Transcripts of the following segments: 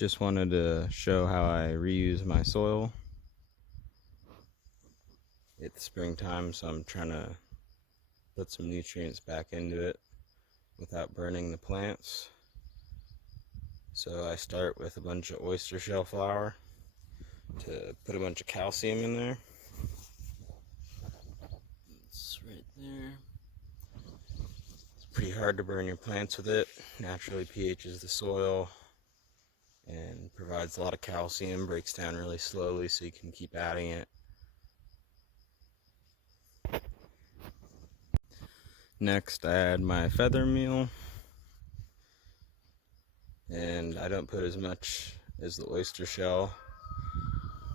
Just wanted to show how I reuse my soil. It's springtime, so I'm trying to put some nutrients back into it without burning the plants. So I start with a bunch of oyster shell flour to put a bunch of calcium in there. It's right there. It's pretty hard to burn your plants with it. Naturally pHs the soil and provides a lot of calcium, breaks down really slowly so you can keep adding it. Next, I add my feather meal, and I don't put as much as the oyster shell.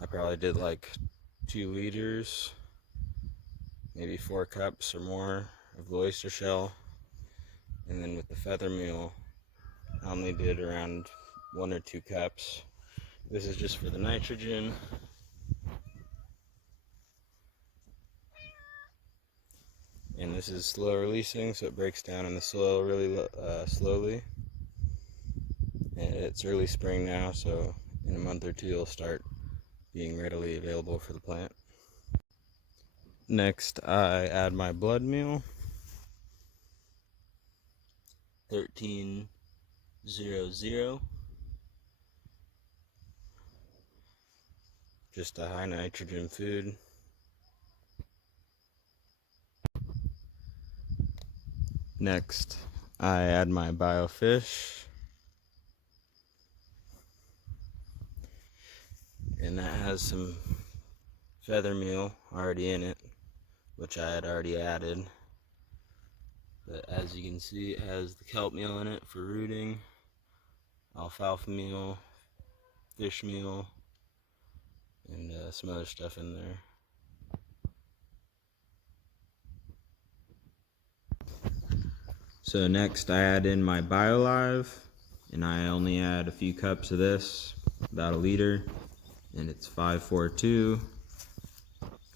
I probably did like 2 liters, maybe 4 cups or more of the oyster shell. And then with the feather meal, I only did around 1 or 2 cups. This is just for the nitrogen. And this is slow releasing, so it breaks down in the soil really slowly. And it's early spring now, so in a month or two it'll start being readily available for the plant. Next, I add my blood meal, 1300. Just a high nitrogen food. Next, I add my biofish, and that has some feather meal already in it, which I had already added. But as you can see, it has the kelp meal in it for rooting, alfalfa meal, fish meal, and some other stuff in there. So next I add in my BioLive, and I only add a few cups of this, about a liter, and it's 542.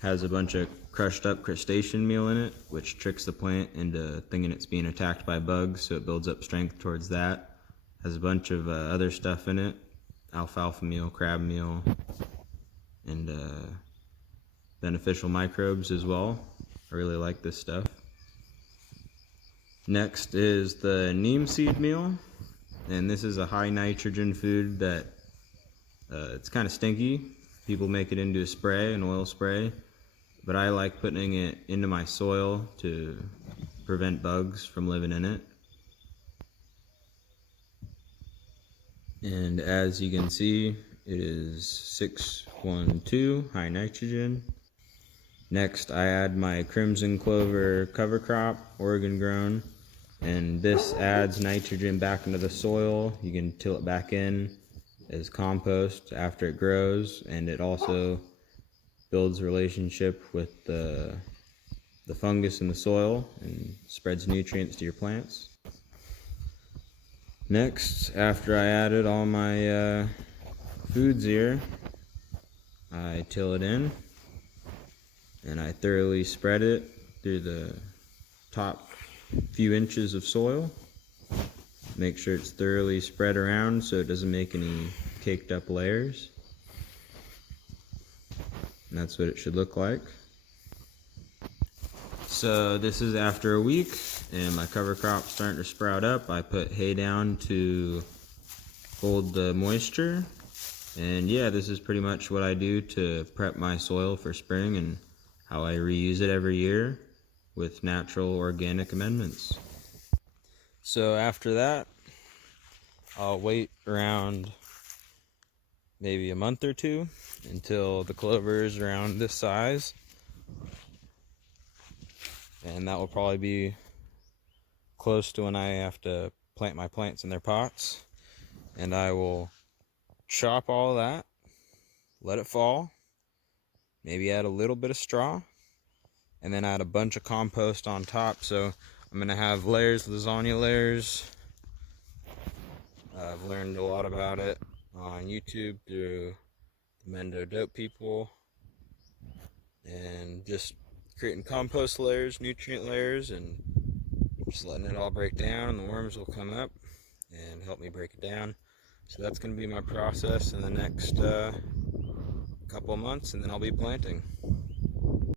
Has a bunch of crushed up crustacean meal in it, which tricks the plant into thinking it's being attacked by bugs, so it builds up strength towards that. Has a bunch of other stuff in it, alfalfa meal, crab meal, and beneficial microbes as well. I really like this stuff. Next is the Neem seed meal, and this is a high nitrogen food that it's kind of stinky. People make it into a spray, an oil spray, but I like putting it into my soil to prevent bugs from living in it. And as you can see, it is 612 high nitrogen. Next, I add my Crimson Clover cover crop, Oregon grown, and this adds nitrogen back into the soil. You can till it back in as compost after it grows, and it also builds a relationship with the fungus in the soil and spreads nutrients to your plants. Next, after I added all my foods here, I till it in, and I thoroughly spread it through the top few inches of soil. Make sure it's thoroughly spread around so it doesn't make any caked up layers. And that's what it should look like. So this is after a week, and my cover crop's starting to sprout up. I put hay down to hold the moisture. And yeah, this is pretty much what I do to prep my soil for spring and how I reuse it every year with natural organic amendments. So after that, I'll wait around maybe a month or two until the clover is around this size. And that will probably be close to when I have to plant my plants in their pots. And I will chop all that, let it fall, maybe add a little bit of straw, and then add a bunch of compost on top. So I'm going to have layers, lasagna layers. I've learned a lot about it on YouTube through the Mendo Dope people, and just creating compost layers, nutrient layers, and just letting it all break down, and the worms will come up and help me break it down. So that's going to be my process in the next couple of months, and then I'll be planting.